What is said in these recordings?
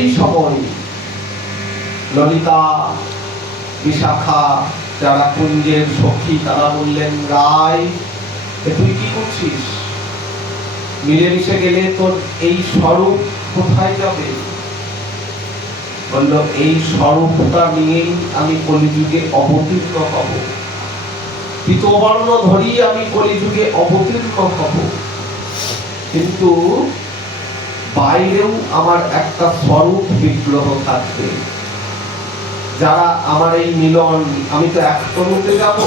সেই সময় ললিতা, বিশাখা যারা কুঞ্জের সখী তারা বললেন, রায় তুই কি করছিস? মিলেমিশে গেলে তোর এই স্বরূপ কোথায় যাবে? বলল, এই স্বরূপটা নিয়েই আমি কলিযুগে অবতীর্ণ হব, পিতবর্ণ ধরি আমি কলিযুগে অবতীর্ণ হব, কিন্তু বাইরেও আমার একটা স্বরূপ বিগ্রহ থাকবে। যারা আমার এই মিলন, আমি তো একশো হতে যাব,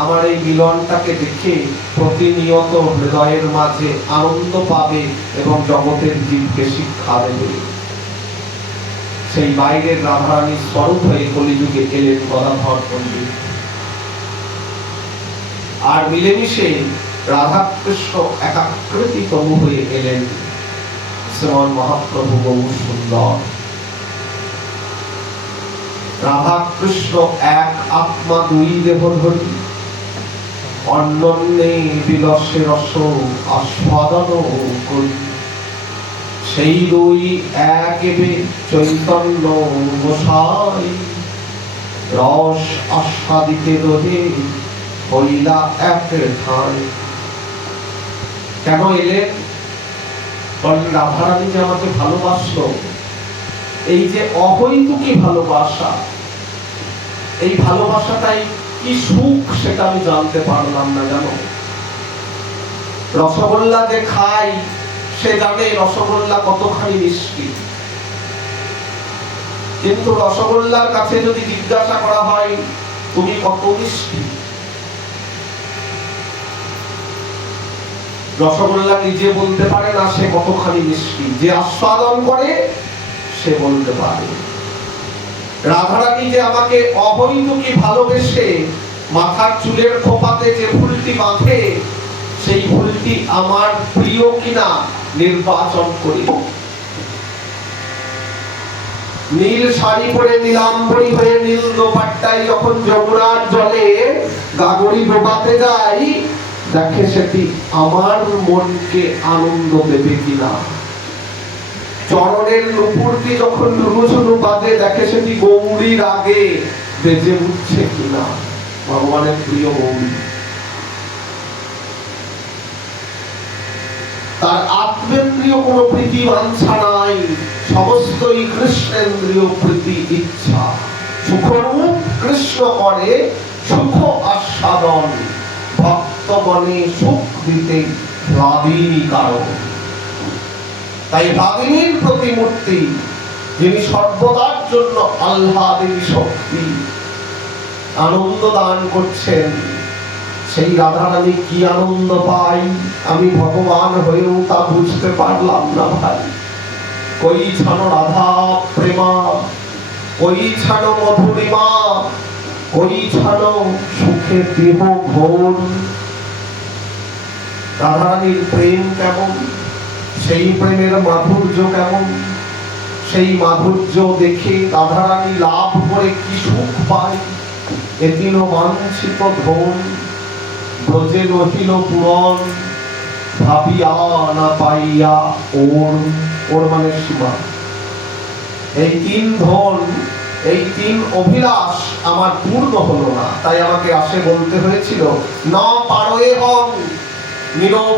আমার এই মিলনটাকে দেখে প্রতিনিয়ত হৃদয়ের মাঝে আনন্দ পাবে এবং জগতের জীবকে শিক্ষা দেবে। সেই বাইরের রাধারানীর স্বরূপ হয়ে কলিযুগে এলেন গদাধর পণ্ডিত। আর মিলেমিশে রাধা কৃষ্ণ একাকৃতি প্রভু হয়ে এলেন শ্রীমন মহাপ্রভু বহু সুন্দর। রাধা কৃষ্ণ এক আত্মা দুই দেহধরী, অন্যন্যে বিলসে রস আস্বাদন করি। সেই দুই এক এবে চৈতন্য গোসাই, রস আস্বাদিতে রহে হইলা এক ঠাঁই। কেন এলেন? বলেন, রাধারানী যে আমাকে ভালোবাসলো, এই যে অহৈতুকী ভালোবাসা, এই ভালোবাসাটাই কি সুখ সেটা আমি জানতে পারলাম না। জানো, রসগোল্লা যে খাই সে জানে রসগোল্লা কতখানি মিষ্টি, কিন্তু রসগোল্লার কাছে যদি জিজ্ঞাসা করা হয় তুমি কত মিষ্টি, রসগোল্লা নিজে বলতে পারে না সে কতখানি মিষ্টি, যে আস্বাদন করে সে বলতে পারে। রাধারানী যে আমাকে অহৈতুকী ভালোবেসে মাথার চুলের খোপাতে যে ফুলটি বাঁধে, সেই ফুলটি আমার প্রিয় কিনা নির্বাচন করি। নীল শাড়ি পরে নীলাম্বরী হয়ে নীল দোপাট্টায় যখন যমুনার জলে গাগরি ডোবাতে যাই, দেখে সেটি আমার মনকে আনন্দ দেবে কিনা। চরণের নুপুরটি যখন নুরুঝুরু বাজে, দেখে সেটি গৌরীর আগে বেজে উঠছে কিনা, ভগবানের প্রিয় গৌরী। তার আত্মেন্দ্রিয় কোন প্রীতি বাঞ্ছা নাই, সমস্তই কৃষ্ণেন্দ্রিয় প্রীতি ইচ্ছা। সুখরূপ কৃষ্ণ করে সুখ আস্বাদন, ভক্তগণে সুখ দিতে হ্লাদিনী কারণ। তাই হ্লাদিনীর প্রতিমূর্তি, যিনি সর্বদার জন্য আহ্লাদিনী শক্তি, আনন্দ দান করছেন, সেই রাধারানী কি আনন্দ পাই আমি ভগবান হয়েও তা বুঝতে পারলাম না ভাই। কই ছানো রাধা প্রেমা, কই ছানো মধুরিমা, কই ছানো সুখে দেহ ঘোর। রাধারানীর প্রেম কেমন, সেই প্রেমের মাধুর্য কেমন, সেই মাধুর্য দেখে রাধারানী লাভ করে কি সুখ পায়। এতিন বাঞ্ছিত ধন ব্রজে রহিল পূরণ, ভাবিয়া না পাইয়া ওর, ওর মানে সীমা। এই তিন ধন, এই তিন অভিলাষ আমার পূর্ণ হলো না, তাই আমাকে আসে বলতে হয়েছিল, না পারোয়ে হং নিরব